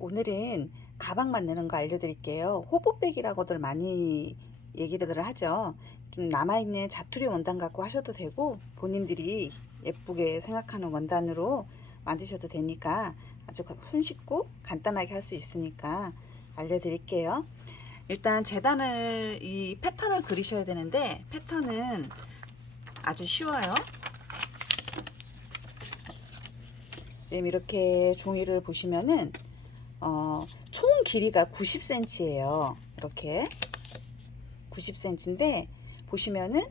오늘은 가방 만드는 거 알려드릴게요. 호보백이라고들 많이 얘기를 하죠. 좀 남아있는 자투리 원단 갖고 하셔도 되고 본인들이 예쁘게 생각하는 원단으로 만드셔도 되니까 아주 손쉽고 간단하게 할 수 있으니까 알려드릴게요. 일단 재단을 이 패턴을 그리셔야 되는데 패턴은 아주 쉬워요. 지금 이렇게 종이를 보시면은 총 길이가 90cm예요. 이렇게 90cm인데 보시면은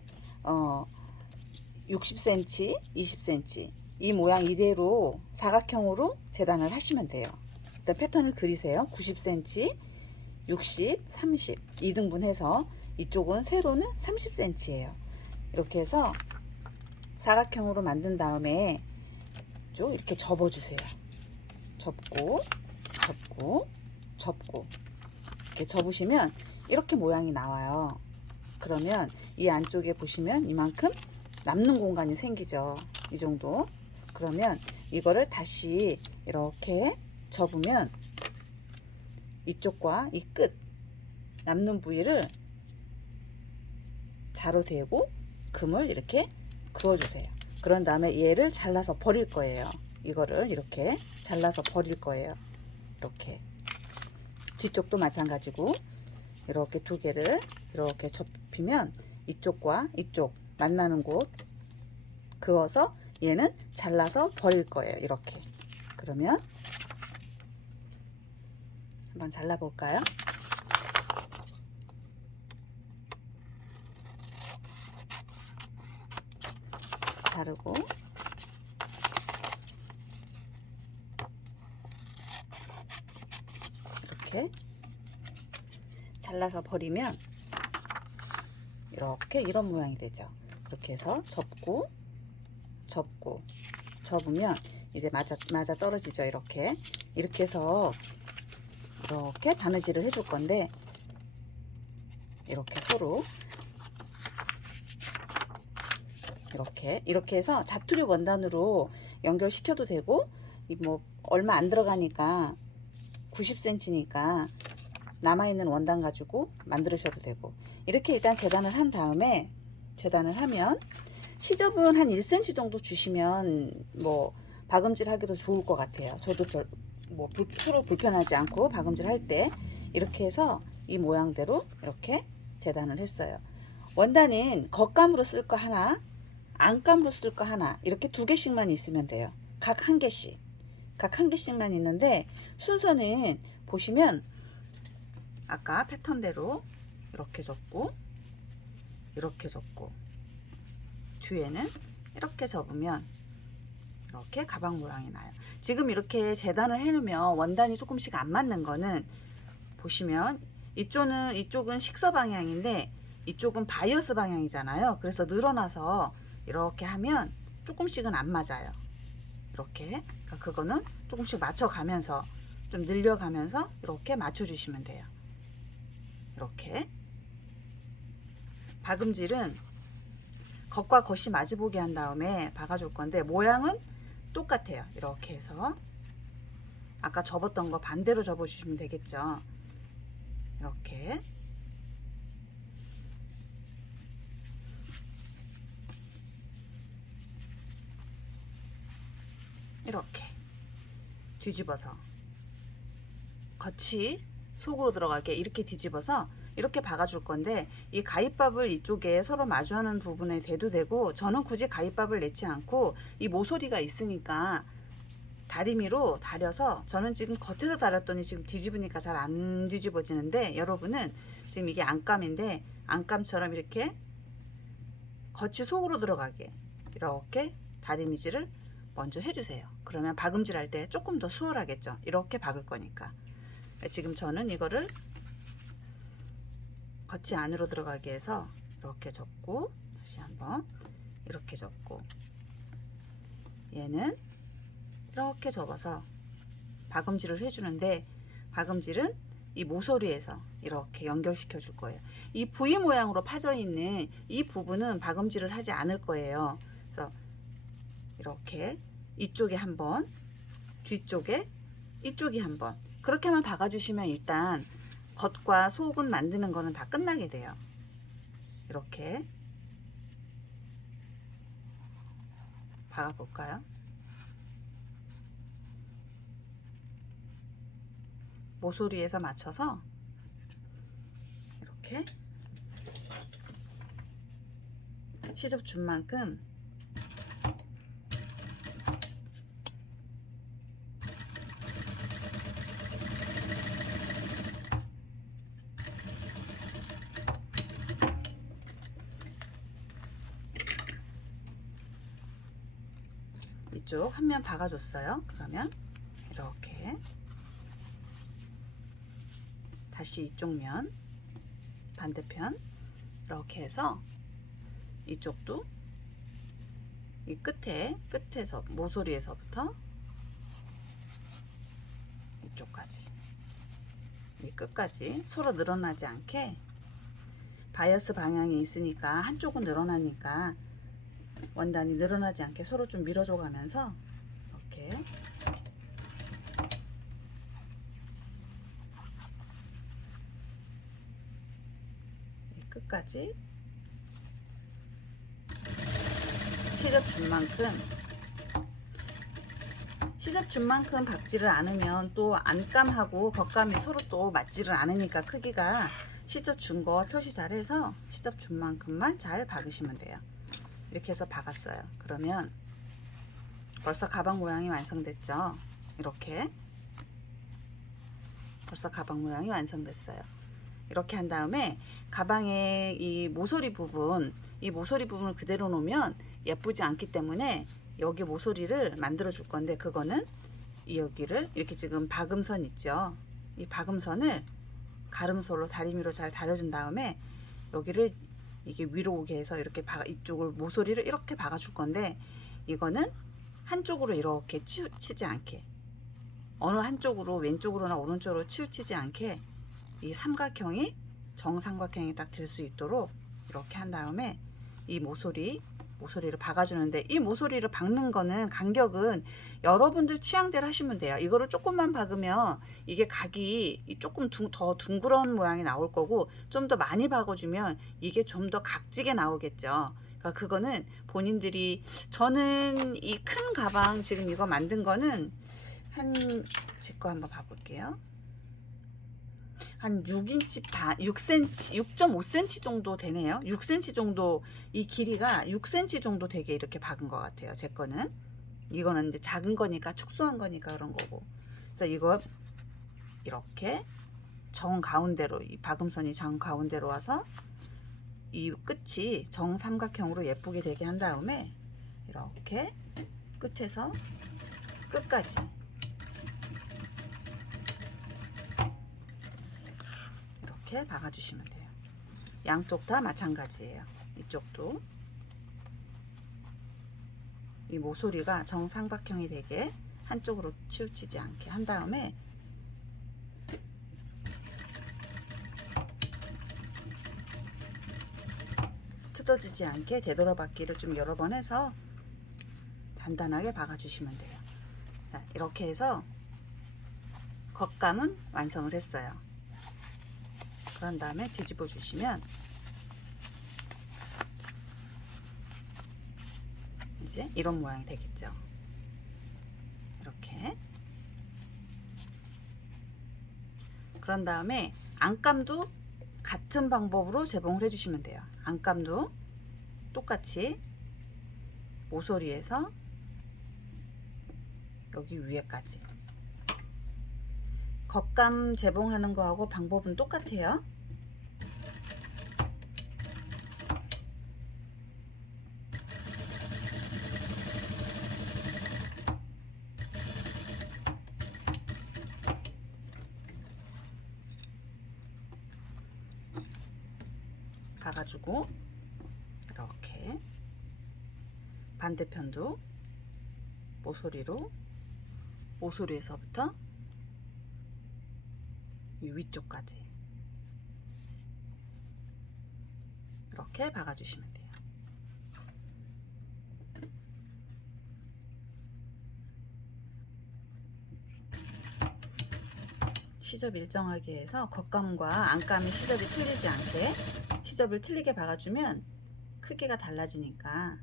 60cm, 20cm 이 모양 이대로 사각형으로 재단을 하시면 돼요. 일단 패턴을 그리세요. 90cm, 60, 30 2등분해서 이쪽은 세로는 30cm예요. 이렇게 해서 사각형으로 만든 다음에 이렇게 접어주세요. 접고 접고 접고 이렇게 접으시면 이렇게 모양이 나와요. 그러면 이 안쪽에 보시면 이만큼 남는 공간이 생기죠. 이 정도. 그러면 이거를 다시 이렇게 접으면 이쪽과 이 끝 남는 부위를 자로 대고 금을 이렇게 그어주세요. 그런 다음에 얘를 잘라서 버릴 거예요. 이거를 이렇게 잘라서 버릴 거예요. 이렇게 뒤쪽도 마찬가지고 이렇게 두 개를 이렇게 접히면 이쪽과 이쪽 만나는 곳 그어서 얘는 잘라서 버릴 거예요. 이렇게. 그러면 한번 잘라 볼까요? 자르고 이렇게 잘라서 버리면 이렇게 이런 모양이 되죠. 이렇게 해서 접고 접고 접으면 이제 맞아 떨어지죠. 이렇게 해서 이렇게 바느질을 해줄 건데 이렇게 서로 이렇게 해서 자투리 원단으로 연결시켜도 되고 뭐 얼마 안 들어가니까 90cm니까 남아있는 원단 가지고 만드셔도 되고 이렇게 일단 재단을 한 다음에 재단을 하면 시접은 한 1cm 정도 주시면 뭐 박음질 하기도 좋을 것 같아요. 저도 서로 불편하지 않고 박음질 할 때 이렇게 해서 이 모양대로 이렇게 재단을 했어요. 원단은 겉감으로 쓸 거 하나 안감으로 쓸 거 하나 이렇게 두 개씩만 있으면 돼요. 각 한 개씩만 있는데 순서는 보시면 아까 패턴대로 이렇게 접고 이렇게 접고 뒤에는 이렇게 접으면 이렇게 가방 모양이 나요. 지금 이렇게 재단을 해놓으면 원단이 조금씩 안 맞는 거는 보시면 이쪽은 식서 방향인데 이쪽은 바이어스 방향이잖아요. 그래서 늘어나서 이렇게 하면 조금씩은 안 맞아요. 이렇게 그러니까 그거는 조금씩 맞춰가면서 좀 늘려가면서 이렇게 맞춰주시면 돼요. 이렇게 박음질은 겉과 겉이 마주보게 한 다음에 박아줄 건데 모양은 똑같아요. 이렇게 해서 아까 접었던 거 반대로 접어주시면 되겠죠. 이렇게 이렇게 뒤집어서 겉이 속으로 들어가게 이렇게 뒤집어서 이렇게 박아줄 건데 이 가위밥을 이쪽에 서로 마주하는 부분에 대도 되고 저는 굳이 가위밥을 내지 않고 이 모서리가 있으니까 다리미로 다려서 저는 지금 겉에서 다렸더니 지금 뒤집으니까 잘 안 뒤집어지는데 여러분은 지금 이게 안감인데 안감처럼 이렇게 겉이 속으로 들어가게 이렇게 다리미질을 먼저 해주세요. 그러면 박음질 할 때 조금 더 수월하겠죠. 이렇게 박을 거니까. 지금 저는 이거를 겉이 안으로 들어가게 해서 이렇게 접고 다시 한번 이렇게 접고 얘는 이렇게 접어서 박음질을 해주는데 박음질은 이 모서리에서 이렇게 연결시켜 줄 거예요. 이 V 모양으로 파져 있는 이 부분은 박음질을 하지 않을 거예요. 그래서 이렇게 이쪽에 한번 뒤쪽에 이쪽이 한번 그렇게만 박아주시면 일단 겉과 속은 만드는 거는 다 끝나게 돼요. 이렇게 박아볼까요? 모서리에서 맞춰서 이렇게 시접 준 만큼 이쪽 한 면 박아줬어요. 그러면 이렇게 다시 이쪽 면 반대편 이렇게 해서 이쪽도 이 끝에서 모서리에서부터 이쪽까지 이 끝까지 서로 늘어나지 않게 바이어스 방향이 있으니까 한쪽은 늘어나니까 원단이 늘어나지 않게 서로 좀 밀어줘 가면서 이렇게 이 끝까지 시접 준 만큼 박지를 않으면 또 안감하고 겉감이 서로 또 맞지를 않으니까 크기가 시접 준 거 표시 잘해서 시접 준 만큼만 잘 박으시면 돼요. 이렇게 해서 박았어요. 그러면 벌써 가방 모양이 완성됐죠. 이렇게 벌써 가방 모양이 완성됐어요. 이렇게 한 다음에 가방의 이 모서리 부분을 그대로 놓으면 예쁘지 않기 때문에 여기 모서리를 만들어 줄 건데, 그거는 여기를 이렇게 지금 박음선 있죠. 이 박음선을 가름솔로 다리미로 잘 다려준 다음에 여기를 이게 위로 오게 해서 이렇게 이쪽을 모서리를 이렇게 박아 줄 건데, 이거는 한쪽으로 이렇게 치우치지 않게, 어느 한쪽으로 왼쪽으로나 오른쪽으로 치우치지 않게 이 삼각형이 정삼각형이 딱 될 수 있도록 이렇게 한 다음에 이 모서리를 박아주는데, 이 모서리를 박는 거는 간격은 여러분들 취향대로 하시면 돼요. 이거를 조금만 박으면 이게 각이 조금 더 둥그런 모양이 나올 거고, 좀 더 많이 박아주면 이게 좀 더 각지게 나오겠죠. 그러니까 그거는 본인들이, 저는 이 큰 가방 지금 이거 만든 거는 제 거 한번 봐볼게요. 한 6인치 반, 6cm, 6.5cm 정도 되네요. 6cm 정도, 이 길이가 6cm 정도 되게 이렇게 박은 것 같아요. 제 거는. 이거는 이제 작은 거니까, 축소한 거니까 그런 거고. 그래서 이거 이렇게 정 가운데로, 이 박음선이 정 가운데로 와서 이 끝이 정삼각형으로 예쁘게 되게 한 다음에 이렇게 끝에서 끝까지 이렇게 박아주시면 돼요. 양쪽 다 마찬가지예요. 이쪽도 이 모서리가 정삼각형이 되게 한쪽으로 치우치지 않게 한 다음에 뜯어지지 않게 되돌아박기를 좀 여러 번 해서 단단하게 박아주시면 돼요. 자, 이렇게 해서 겉감은 완성을 했어요. 그런 다음에 뒤집어 주시면 이제 이런 모양이 되겠죠. 이렇게. 그런 다음에 안감도 같은 방법으로 재봉을 해주시면 돼요. 안감도 똑같이 모서리에서 여기 위에까지. 겉감 재봉하는 거하고 방법은 똑같아요. 박아주고 이렇게 반대편도 모서리에서부터 이 위쪽까지 이렇게 박아주시면 돼요. 시접 일정하게 해서 겉감과 안감의 시접이 틀리지 않게 시접을 틀리게 박아주면 크기가 달라지니까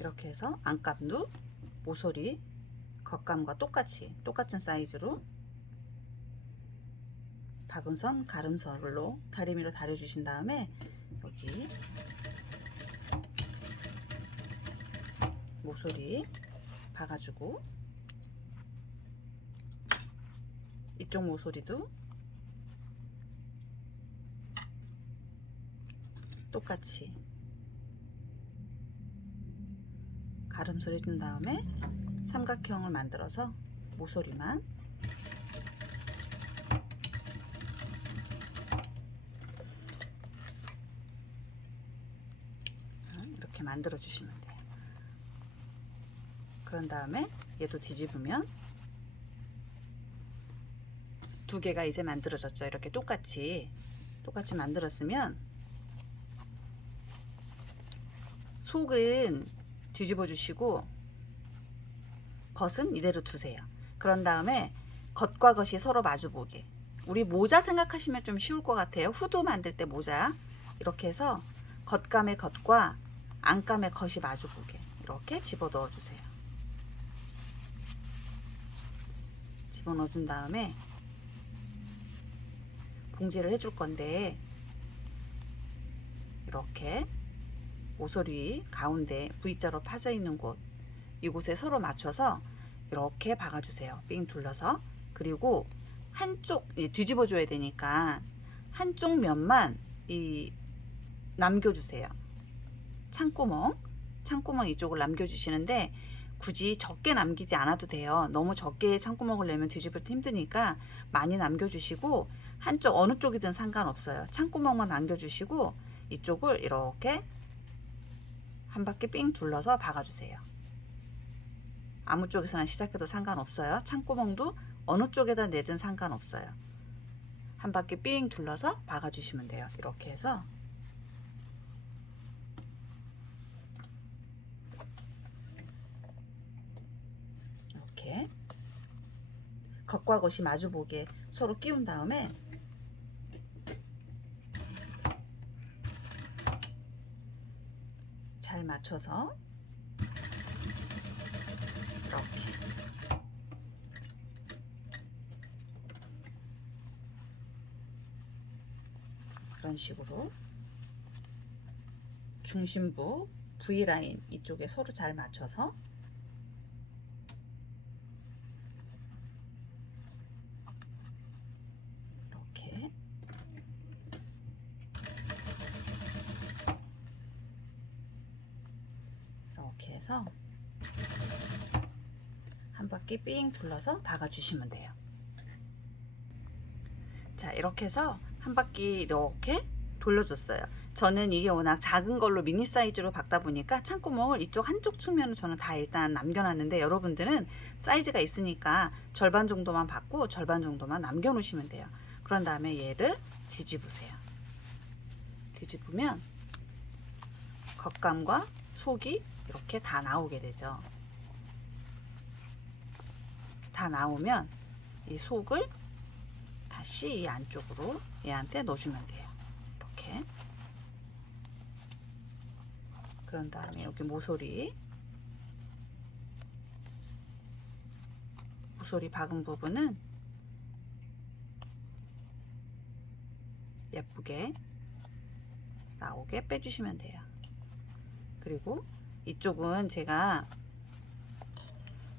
이렇게 해서 안감도 모서리 겉감과 똑같은 사이즈로 박은 선 가름선로 다리미로 다려주신 다음에 여기 모서리 박아주고 이쪽 모서리도 똑같이 가름소리 준 다음에 삼각형을 만들어서 모서리만 이렇게 만들어 주시면 돼요. 그런 다음에 얘도 뒤집으면 두 개가 이제 만들어졌죠. 이렇게 똑같이 만들었으면 속은 뒤집어 주시고 겉은 이대로 두세요. 그런 다음에 겉과 겉이 서로 마주보게. 우리 모자 생각하시면 좀 쉬울 것 같아요. 후드 만들 때 모자 이렇게 해서 겉감의 겉과 안감의 겉이 마주보게 이렇게 집어 넣어 주세요. 집어 넣어 준 다음에 봉지를 해줄 건데 이렇게 모서리 가운데 V자로 파져 있는 곳 이곳에 서로 맞춰서 이렇게 박아주세요. 삥 둘러서. 그리고 한쪽 뒤집어 줘야 되니까 한쪽 면만 남겨주세요. 창구멍 이쪽을 남겨주시는데 굳이 적게 남기지 않아도 돼요. 너무 적게 창구멍을 내면 뒤집을 때 힘드니까 많이 남겨주시고 한쪽 어느 쪽이든 상관없어요. 창구멍만 남겨주시고 이쪽을 이렇게 한 바퀴 삥 둘러서 박아주세요. 아무 쪽에서나 시작해도 상관없어요. 창구멍도 어느 쪽에다 내든 상관없어요. 한 바퀴 삥 둘러서 박아주시면 돼요. 이렇게 해서 이렇게 겉과 겉이 마주보게 서로 끼운 다음에 잘 맞춰서 이렇게 그런 식으로 중심부 V라인 이쪽에 서로 잘 맞춰서 이렇게 해서 한 바퀴 삥 둘러서 박아주시면 돼요. 자, 이렇게 해서 한 바퀴 이렇게 돌려줬어요. 저는 이게 워낙 작은 걸로 미니 사이즈로 박다 보니까 창구멍을 이쪽 한쪽 측면을 저는 다 일단 남겨놨는데 여러분들은 사이즈가 있으니까 절반 정도만 박고 절반 정도만 남겨 놓으시면 돼요. 그런 다음에 얘를 뒤집으세요. 뒤집으면 겉감과 속이 이렇게 다 나오게 되죠. 다 나오면 이 속을 다시 이 안쪽으로 얘한테 넣어주면 돼요. 이렇게. 그런 다음에 여기 모서리 박은 부분은 예쁘게 나오게 빼주시면 돼요. 그리고 이쪽은 제가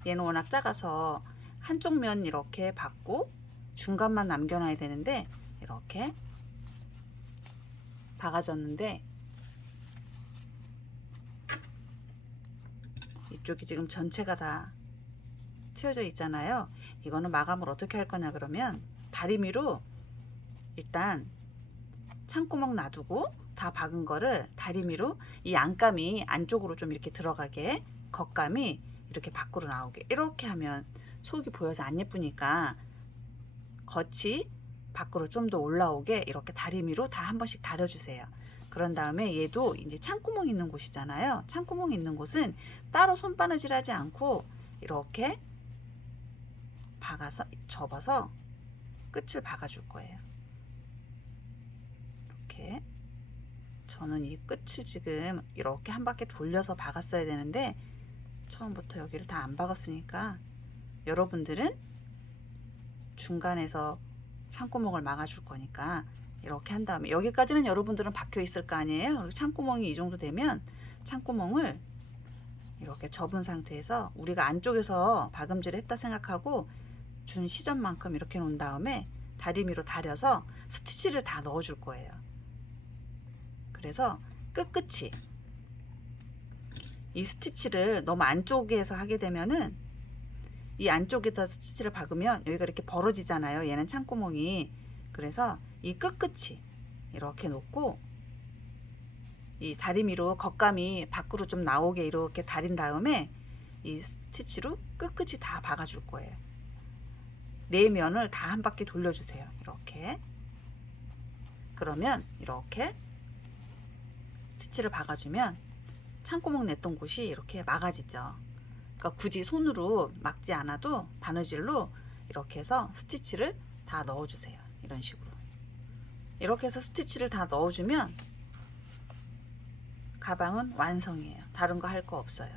얘는 워낙 작아서 한쪽 면 이렇게 박고 중간만 남겨놔야 되는데 이렇게 박아졌는데 이쪽이 지금 전체가 다 튀어져 있잖아요. 이거는 마감을 어떻게 할 거냐 그러면 다리미로 일단 창구멍 놔두고 다 박은 거를 다리미로 이 안감이 안쪽으로 좀 이렇게 들어가게 겉감이 이렇게 밖으로 나오게 이렇게 하면 속이 보여서 안 예쁘니까 겉이 밖으로 좀 더 올라오게 이렇게 다리미로 다 한 번씩 다려주세요. 그런 다음에 얘도 이제 창구멍 있는 곳이잖아요. 창구멍 있는 곳은 따로 손바느질 하지 않고 이렇게 박아서 접어서 끝을 박아줄 거예요. 이렇게 저는 이 끝을 지금 이렇게 한 바퀴 돌려서 박았어야 되는데 처음부터 여기를 다 안 박았으니까 여러분들은 중간에서 창구멍을 막아줄 거니까 이렇게 한 다음에 여기까지는 여러분들은 박혀 있을 거 아니에요. 그리고 창구멍이 이 정도 되면 창구멍을 이렇게 접은 상태에서 우리가 안쪽에서 박음질을 했다 생각하고 준 시접만큼 이렇게 놓은 다음에 다리미로 다려서 스티치를 다 넣어 줄 거예요. 그래서 끝끝이 이 스티치를 너무 안쪽에서 하게 되면은 이 안쪽에다 스티치를 박으면 여기가 이렇게 벌어지잖아요. 얘는 창구멍이. 그래서 이 끝끝이 이렇게 놓고 이 다리미로 겉감이 밖으로 좀 나오게 이렇게 다린 다음에 이 스티치로 끝끝이 다 박아줄 거예요. 네 면을 다 한 바퀴 돌려주세요. 이렇게. 그러면 이렇게 스티치를 박아주면 창구멍 냈던 곳이 이렇게 막아지죠. 그러니까 굳이 손으로 막지 않아도 바느질로 이렇게 해서 스티치를 다 넣어주세요. 이런 식으로. 이렇게 해서 스티치를 다 넣어주면 가방은 완성이에요. 다른 거 할 거 없어요.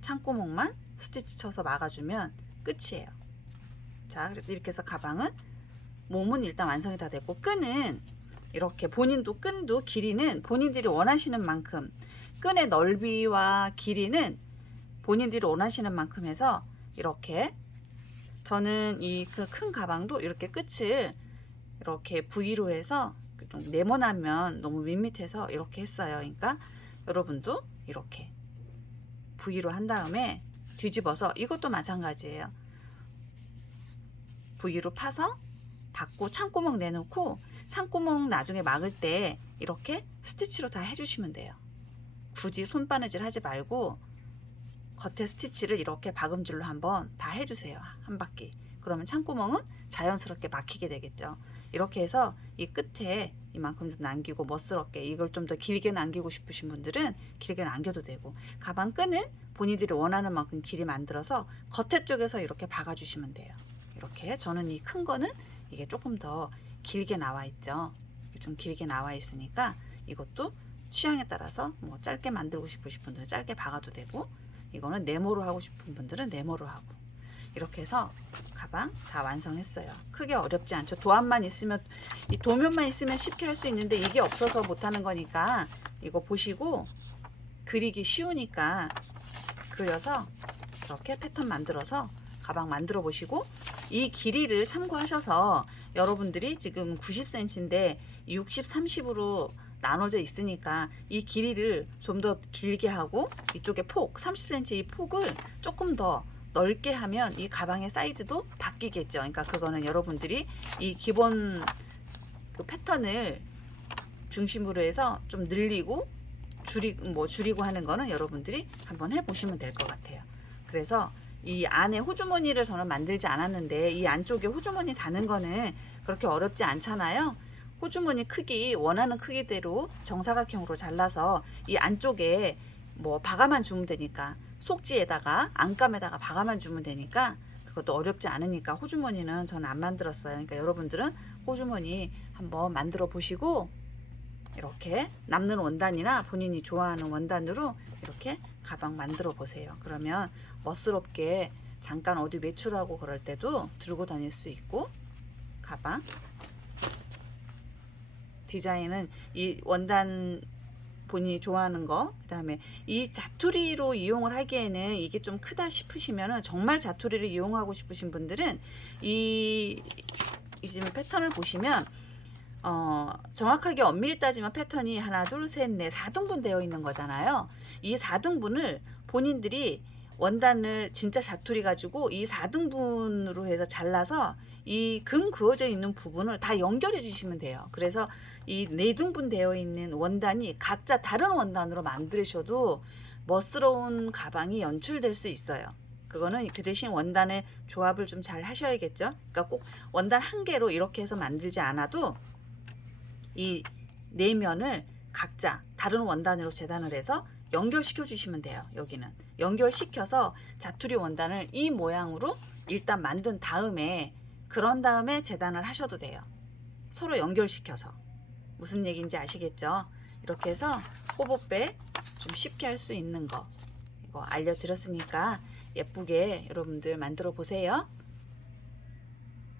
창구멍만 스티치 쳐서 막아주면 끝이에요. 자, 그래서 이렇게 해서 가방은 몸은 일단 완성이 다 됐고 끈은 이렇게 본인도 끈도 길이는 본인들이 원하시는 만큼 끈의 넓이와 길이는 본인들이 원하시는 만큼 해서 이렇게 저는 이 그 큰 가방도 이렇게 끝을 이렇게 V로 해서 좀 네모나면 너무 밋밋해서 이렇게 했어요. 그러니까 여러분도 이렇게 V로 한 다음에 뒤집어서 이것도 마찬가지예요. V로 파서 받고 창구멍 내놓고 창구멍 나중에 막을 때 이렇게 스티치로 다 해주시면 돼요. 굳이 손바느질 하지 말고 겉에 스티치를 이렇게 박음질로 한번 다 해주세요. 한 바퀴. 그러면 창구멍은 자연스럽게 막히게 되겠죠. 이렇게 해서 이 끝에 이만큼 좀 남기고 멋스럽게 이걸 좀 더 길게 남기고 싶으신 분들은 길게 남겨도 되고 가방 끈은 본인들이 원하는 만큼 길이 만들어서 겉에 쪽에서 이렇게 박아주시면 돼요. 이렇게 저는 이 큰 거는 이게 조금 더 길게 나와 있죠. 좀 길게 나와 있으니까 이것도 취향에 따라서 뭐 짧게 만들고 싶으신 분들은 짧게 박아도 되고 이거는 네모로 하고 싶은 분들은 네모로 하고 이렇게 해서 가방 다 완성했어요. 크게 어렵지 않죠. 도안만 있으면 이 도면만 있으면 쉽게 할 수 있는데 이게 없어서 못하는 거니까 이거 보시고 그리기 쉬우니까 그려서 이렇게 패턴 만들어서 가방 만들어 보시고 이 길이를 참고하셔서 여러분들이 지금 90cm인데 60, 30으로 나눠져 있으니까 이 길이를 좀 더 길게 하고 이쪽에 폭 30cm 이 폭을 조금 더 넓게 하면 이 가방의 사이즈도 바뀌겠죠. 그러니까 그거는 여러분들이 이 기본 그 패턴을 중심으로 해서 좀 늘리고 줄이고 하는 거는 여러분들이 한번 해보시면 될 것 같아요. 그래서 이 안에 호주머니를 저는 만들지 않았는데 이 안쪽에 호주머니 다는 거는 그렇게 어렵지 않잖아요. 호주머니 크기 원하는 크기대로 정사각형으로 잘라서 이 안쪽에 뭐 박아만 주면 되니까 속지에다가 안감에다가 박아만 주면 되니까 그것도 어렵지 않으니까 호주머니는 저는 안 만들었어요. 그러니까 여러분들은 호주머니 한번 만들어 보시고 이렇게 남는 원단이나 본인이 좋아하는 원단으로 이렇게 가방 만들어 보세요. 그러면 멋스럽게 잠깐 어디 외출하고 그럴 때도 들고 다닐 수 있고 가방 디자인은 이 원단 본인이 좋아하는 거, 그 다음에 이 자투리로 이용을 하기에는 이게 좀 크다 싶으시면은 정말 자투리를 이용하고 싶으신 분들은 이 지금 패턴을 보시면 정확하게 엄밀히 따지면 패턴이 하나, 둘, 셋, 넷, 4등분 되어 있는 거잖아요. 이 4등분을 본인들이 원단을 진짜 자투리 가지고 이 4등분으로 해서 잘라서 이 금 그어져 있는 부분을 다 연결해 주시면 돼요. 그래서 이 4등분 되어 있는 원단이 각자 다른 원단으로 만드셔도 멋스러운 가방이 연출될 수 있어요. 그거는 그 대신 원단의 조합을 좀 잘 하셔야겠죠. 그러니까 꼭 원단 한 개로 이렇게 해서 만들지 않아도 이 네 면을 각자 다른 원단으로 재단을 해서 연결시켜 주시면 돼요. 여기는 연결시켜서 자투리 원단을 이 모양으로 일단 만든 다음에, 그런 다음에 재단을 하셔도 돼요. 서로 연결시켜서. 무슨 얘기인지 아시겠죠? 이렇게 해서 호보백 좀 쉽게 할 수 있는 거 이거 알려드렸으니까 예쁘게 여러분들 만들어 보세요.